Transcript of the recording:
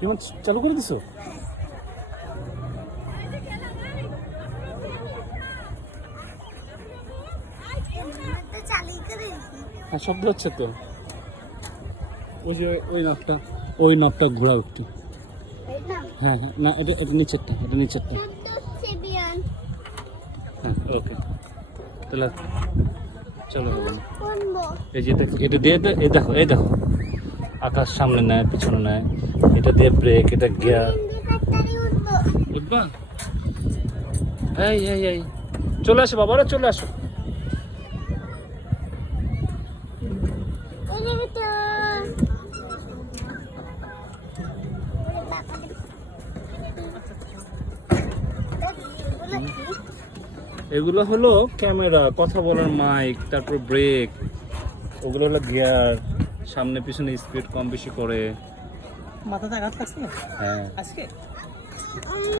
বিমান চালু করে দিছো? হ্যাঁ, শব্দ হচ্ছে তো। ওই যে ওই নবটা ঘোরাও একটু। হ্যাঁ হ্যাঁ, না এটা নিচেরটা, এটা নিচেরটা। হ্যাঁ ওকে, তাহলে চলো হবে না। এই যে এটা দিয়ে এই দেখো, এই দেখো আকাশ সামনে নেয় পিছনে নেয়, এটা দিয়ে ব্রেক, এটা গিয়ার। উঠবা? এই এই এই চলে আসো বাবারা, চলে আসো। এগুলো হলো ক্যামেরা, কথা বলার মাইক, তারপর ব্রেক, ওগুলো হলো গিয়ার, সামনে পিছনে স্পিড কম বেশি করে। মাথাতে আঘাত লাগছে? হ্যাঁ আজকে